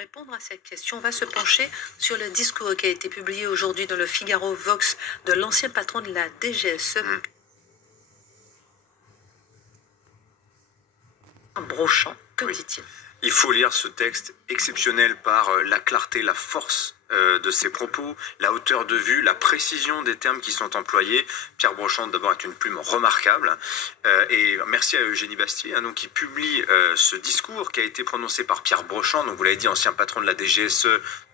répondre à cette question, on va se pencher sur le discours qui a été publié aujourd'hui dans le Figaro Vox de l'ancien patron de la DGSE, Brochant. Que Oui. dit-il? Il faut lire ce texte exceptionnel par la clarté, la force de ses propos, la hauteur de vue, la précision des termes qui sont employés. Pierre Brochant, d'abord, est une plume remarquable. Et merci à Eugénie Bastier, donc, qui publie ce discours qui a été prononcé par Pierre Brochant, donc vous l'avez dit, ancien patron de la DGSE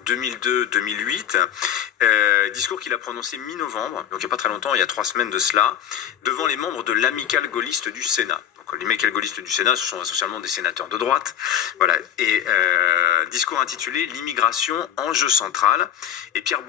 2002-2008. Discours qu'il a prononcé mi-novembre, donc il n'y a pas très longtemps, il y a 3 semaines de cela, devant les membres de l'amicale gaulliste du Sénat. Les amicales gaullistes du Sénat, ce sont essentiellement des sénateurs de droite. Voilà. Et discours intitulé « L'immigration, enjeu central ». Et Pierre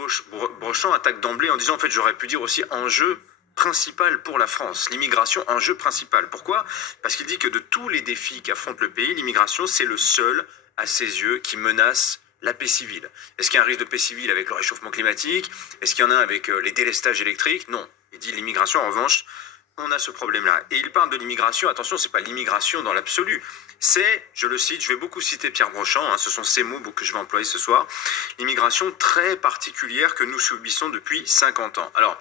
Brochant attaque d'emblée en disant, en fait, j'aurais pu dire aussi enjeu principal pour la France. L'immigration, enjeu principal. Pourquoi? Parce qu'il dit que de tous les défis qu'affronte le pays, l'immigration, c'est le seul, à ses yeux, qui menace la paix civile. Est-ce qu'il y a un risque de paix civile avec le réchauffement climatique? Est-ce qu'il y en a un avec les délestages électriques? Non. Il dit l'immigration, en revanche, on a ce problème-là. Et il parle de l'immigration, attention, c'est pas l'immigration dans l'absolu, c'est, je le cite, je vais beaucoup citer Pierre Brochant, ce sont ces mots que je vais employer ce soir, l'immigration très particulière que nous subissons depuis 50 ans. Alors,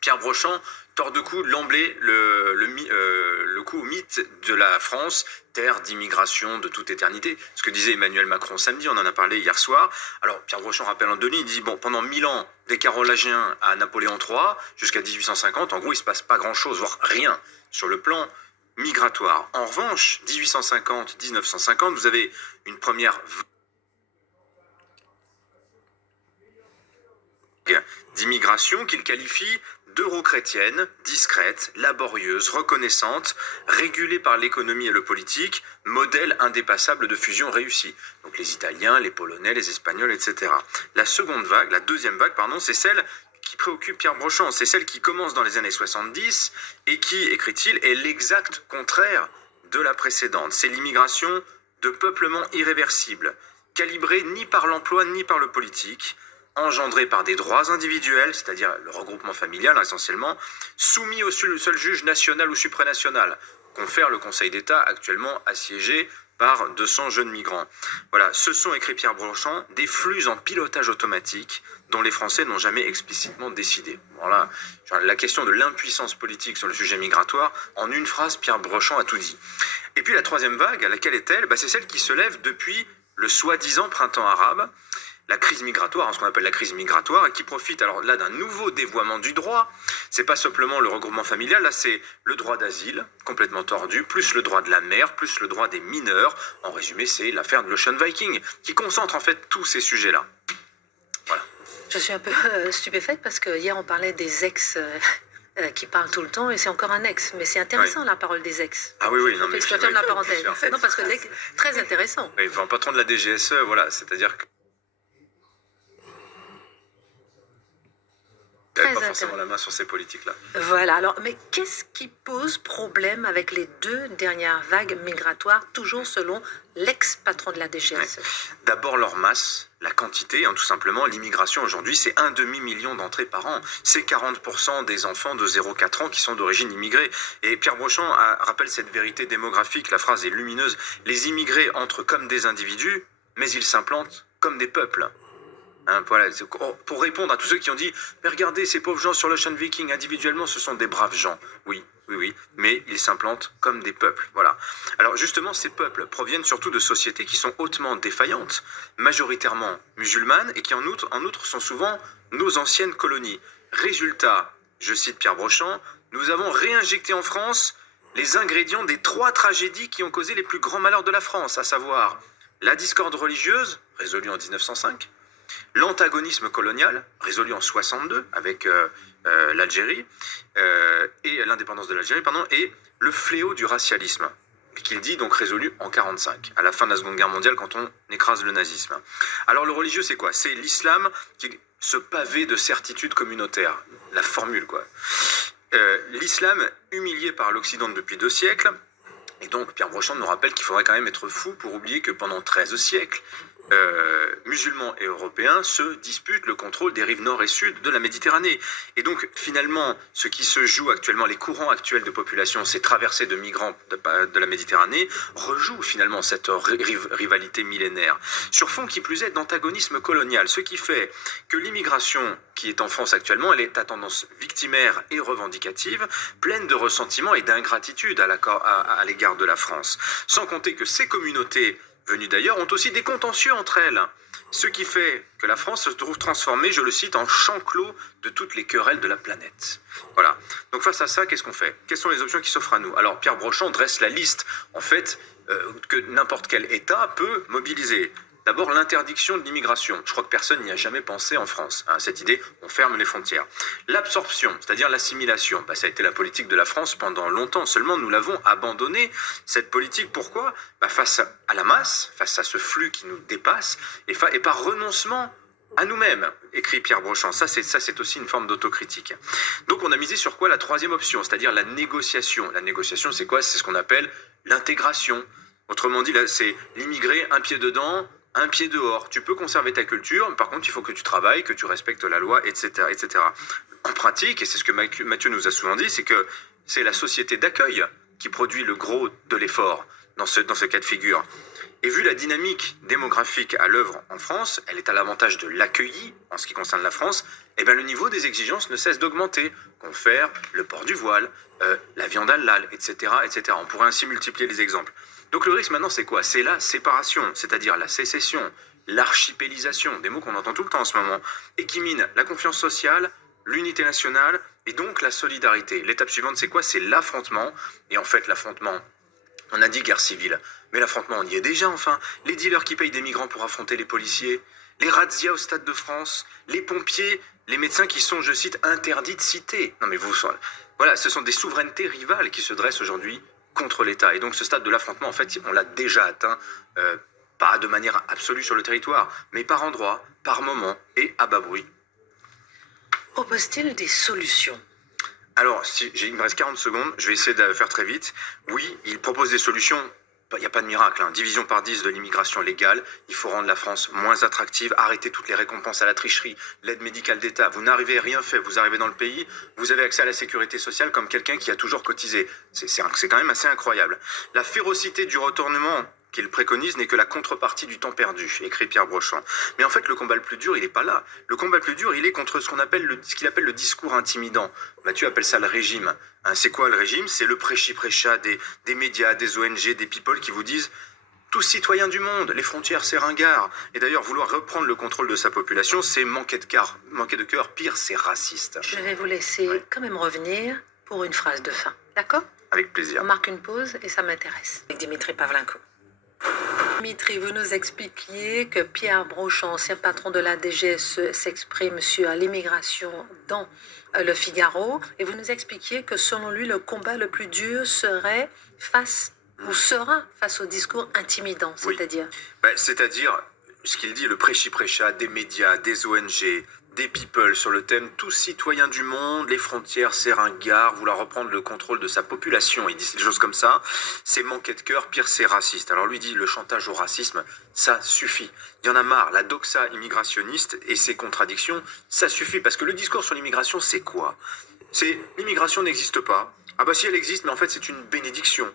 Pierre Brochant tord de cou d'emblée le coup au mythe de la France, terre d'immigration de toute éternité. Ce que disait Emmanuel Macron samedi, on en a parlé hier soir. Alors Pierre Brochant rappelle en deux lignes, il dit, bon, pendant 1000 ans, des Carolingiens à Napoléon III, jusqu'à 1850, en gros, il ne se passe pas grand-chose, voire rien, sur le plan migratoire. En revanche, 1850-1950, vous avez une première vague d'immigration qu'il qualifie d'euro-chrétienne, discrète, laborieuse, reconnaissante, régulée par l'économie et le politique, modèle indépassable de fusion réussie. Donc les Italiens, les Polonais, les Espagnols, etc. La deuxième vague, c'est celle qui préoccupe Pierre Brochant, c'est celle qui commence dans les années 70 et qui, écrit-il, est l'exact contraire de la précédente. C'est l'immigration de peuplement irréversible, calibrée ni par l'emploi ni par le politique, engendré par des droits individuels, c'est-à-dire le regroupement familial essentiellement, soumis au seul juge national ou supranational, confère le Conseil d'État actuellement assiégé par 200 jeunes migrants. Voilà, ce sont, écrit Pierre Brochant, des flux en pilotage automatique dont les Français n'ont jamais explicitement décidé. Voilà, la question de l'impuissance politique sur le sujet migratoire, en une phrase, Pierre Brochant a tout dit. Et puis la troisième vague, laquelle est-elle? C'est celle qui se lève depuis le soi-disant printemps arabe, la crise migratoire, ce qu'on appelle la crise migratoire, et qui profite alors là d'un nouveau dévoiement du droit. C'est pas simplement le regroupement familial, là c'est le droit d'asile, complètement tordu, plus le droit de la mer, plus le droit des mineurs. En résumé, c'est l'affaire de l'Ocean Viking, qui concentre en fait tous ces sujets-là. Voilà. Je suis un peu stupéfaite parce que hier on parlait des ex qui parlent tout le temps et c'est encore un ex. Mais c'est intéressant, oui, la parole des ex. Ah oui, non, mais je ferme la parenthèse. Non, parce que très intéressant. Oui, un patron de la DGSE, voilà, c'est-à-dire que il n'avait pas forcément la main sur ces politiques-là. Voilà, alors, mais qu'est-ce qui pose problème avec les 2 dernières vagues migratoires, toujours selon l'ex-patron de la DGSE? Ouais. D'abord leur masse, la quantité, tout simplement. L'immigration aujourd'hui, c'est 1 demi-million d'entrées par an. C'est 40% des enfants de 0,4 ans qui sont d'origine immigrée. Et Pierre Brochant rappelle cette vérité démographique, la phrase est lumineuse. Les immigrés entrent comme des individus, mais ils s'implantent comme des peuples. Voilà, pour répondre à tous ceux qui ont dit « Mais regardez, ces pauvres gens sur l'Ocean Viking, individuellement, ce sont des braves gens. » Oui, mais ils s'implantent comme des peuples. Voilà. Alors justement, ces peuples proviennent surtout de sociétés qui sont hautement défaillantes, majoritairement musulmanes, et qui en outre sont souvent nos anciennes colonies. Résultat, je cite Pierre Brochant, « Nous avons réinjecté en France les ingrédients des 3 tragédies qui ont causé les plus grands malheurs de la France, à savoir la discorde religieuse, résolue en 1905, l'antagonisme colonial, résolu en 62 avec l'Algérie, et l'indépendance de l'Algérie, et le fléau du racialisme, qu'il dit donc résolu en 45, à la fin de la Seconde Guerre mondiale, quand on écrase le nazisme. Alors le religieux, c'est quoi? C'est l'islam qui se pavé de certitudes communautaires, la formule quoi. L'islam humilié par l'Occident depuis 2 siècles, et donc Pierre Brochant nous rappelle qu'il faudrait quand même être fou pour oublier que pendant 13 siècles, musulmans et européens se disputent le contrôle des rives nord et sud de la Méditerranée. Et donc finalement, ce qui se joue actuellement, les courants actuels de population, ces traversées de migrants de la Méditerranée, rejouent finalement cette rivalité millénaire, sur fond qui plus est d'antagonisme colonial, ce qui fait que l'immigration qui est en France actuellement, elle est à tendance victimaire et revendicative, pleine de ressentiment et d'ingratitude à l'égard de la France. Sans compter que ces communautés venues d'ailleurs ont aussi des contentieux entre elles. Ce qui fait que la France se trouve transformée, je le cite, en champ clos de toutes les querelles de la planète. Voilà. Donc face à ça, qu'est-ce qu'on fait? Quelles sont les options qui s'offrent à nous? Alors Pierre Brochand dresse la liste, en fait, que n'importe quel État peut mobiliser. D'abord, l'interdiction de l'immigration. Je crois que personne n'y a jamais pensé en France. Hein, cette idée, on ferme les frontières. L'absorption, c'est-à-dire l'assimilation. Ça a été la politique de la France pendant longtemps. Seulement, nous l'avons abandonnée, cette politique. Pourquoi? Face à la masse, face à ce flux qui nous dépasse, et par renoncement à nous-mêmes, écrit Pierre Brochand. Ça, c'est aussi une forme d'autocritique. Donc, on a misé sur quoi? La troisième option, c'est-à-dire la négociation. La négociation, c'est quoi? C'est ce qu'on appelle l'intégration. Autrement dit, là, c'est l'immigré, un pied dedans, un pied dehors. Tu peux conserver ta culture, mais par contre, il faut que tu travailles, que tu respectes la loi, etc., etc. En pratique, et c'est ce que Mathieu nous a souvent dit, c'est que c'est la société d'accueil qui produit le gros de l'effort dans ce cas de figure. Et vu la dynamique démographique à l'œuvre en France, elle est à l'avantage de l'accueilli en ce qui concerne la France, et bien le niveau des exigences ne cesse d'augmenter. Confère, le port du voile, la viande halal, etc., etc. On pourrait ainsi multiplier les exemples. Donc le risque maintenant, c'est quoi? C'est la séparation, c'est-à-dire la sécession, l'archipélisation, des mots qu'on entend tout le temps en ce moment, et qui mine la confiance sociale, l'unité nationale, et donc la solidarité. L'étape suivante, c'est quoi? C'est l'affrontement, et en fait, l'affrontement, on a dit guerre civile, mais l'affrontement, on y est déjà, enfin. Les dealers qui payent des migrants pour affronter les policiers, les razzias au Stade de France, les pompiers, les médecins qui sont, je cite, interdits de citer. Non mais voilà, ce sont des souverainetés rivales qui se dressent aujourd'hui contre l'État. Et donc ce stade de l'affrontement, en fait, on l'a déjà atteint, pas de manière absolue sur le territoire, mais par endroits, par moments et à bas bruit. Propose-t-il des solutions? Alors, il me reste 40 secondes, je vais essayer de faire très vite. Oui, il propose des solutions. Il n'y a pas de miracle, hein. Division par 10 de l'immigration légale, il faut rendre la France moins attractive, arrêter toutes les récompenses à la tricherie, l'aide médicale d'État. Vous n'arrivez rien fait, vous arrivez dans le pays, vous avez accès à la sécurité sociale comme quelqu'un qui a toujours cotisé. C'est quand même assez incroyable. La férocité du retournement qu'il préconise n'est que la contrepartie du temps perdu, écrit Pierre Brochand. Mais en fait, le combat le plus dur, il n'est pas là. Le combat le plus dur, il est contre ce qu'il appelle le discours intimidant. Mathieu appelle ça le régime. Hein, c'est quoi le régime? C'est le prêchi-prêcha des médias, des ONG, des people qui vous disent « tous citoyens du monde, les frontières, c'est ringard ». Et d'ailleurs, vouloir reprendre le contrôle de sa population, c'est manquer de cœur, pire, c'est raciste. Je vais vous laisser quand même revenir pour une phrase de fin. D'accord? Avec plaisir. On marque une pause et ça m'intéresse. Avec Dimitri Pavlenko. Dimitri, vous nous expliquiez que Pierre Brochand, ancien patron de la DGSE, s'exprime sur l'immigration dans Le Figaro, et vous nous expliquiez que selon lui, le combat le plus dur sera face au discours intimidant, c'est-à-dire c'est-à-dire, ce qu'il dit, le prêchi-prêcha des médias, des ONG, des people sur le thème « tous citoyens du monde, les frontières, c'est ringard », vouloir reprendre le contrôle de sa population, il dit des choses comme ça, c'est manquer de cœur, pire c'est raciste. Alors lui dit le chantage au racisme, ça suffit. Il y en a marre, la doxa immigrationniste et ses contradictions, ça suffit, parce que le discours sur l'immigration, c'est quoi? C'est l'immigration n'existe pas. Ah bah si elle existe, mais en fait c'est une bénédiction.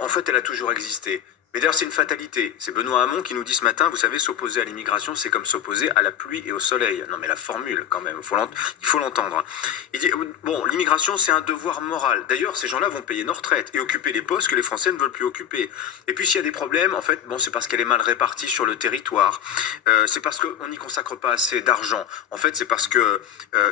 En fait elle a toujours existé. Mais d'ailleurs, c'est une fatalité. C'est Benoît Hamon qui nous dit ce matin, vous savez, s'opposer à l'immigration, c'est comme s'opposer à la pluie et au soleil. Non, mais la formule, quand même, il faut l'entendre. Il dit, bon, l'immigration, c'est un devoir moral. D'ailleurs, ces gens-là vont payer nos retraites et occuper les postes que les Français ne veulent plus occuper. Et puis, s'il y a des problèmes, en fait, bon, c'est parce qu'elle est mal répartie sur le territoire. C'est parce qu'on n'y consacre pas assez d'argent. En fait, c'est parce que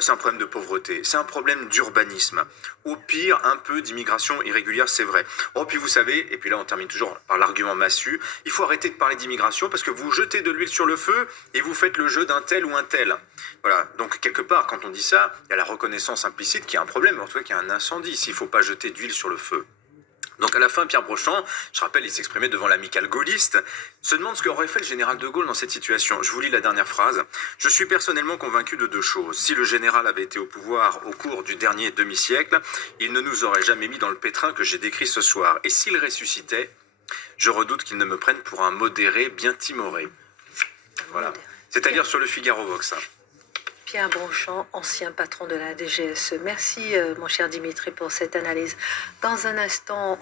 c'est un problème de pauvreté. C'est un problème d'urbanisme. Au pire, un peu d'immigration irrégulière, c'est vrai. Oh, puis vous savez, et puis là, on termine toujours par l'argument massue, il faut arrêter de parler d'immigration parce que vous jetez de l'huile sur le feu et vous faites le jeu d'un tel ou un tel. Voilà, donc quelque part, quand on dit ça, il y a la reconnaissance implicite qu'il y a un problème, en tout cas qu'il y a un incendie, s'il ne faut pas jeter d'huile sur le feu. Donc à la fin, Pierre Brochand, je rappelle, il s'exprimait devant l'amicale gaulliste, se demande ce qu'aurait fait le général de Gaulle dans cette situation. Je vous lis la dernière phrase. « Je suis personnellement convaincu de deux choses. Si le général avait été au pouvoir au cours du dernier demi-siècle, il ne nous aurait jamais mis dans le pétrin que j'ai décrit ce soir. Et s'il ressuscitait, je redoute qu'il ne me prenne pour un modéré bien timoré. » Voilà. C'est-à-dire sur le Figaro Vox. Pierre Brochand, ancien patron de la DGSE. Merci, mon cher Dimitri, pour cette analyse. Dans un instant,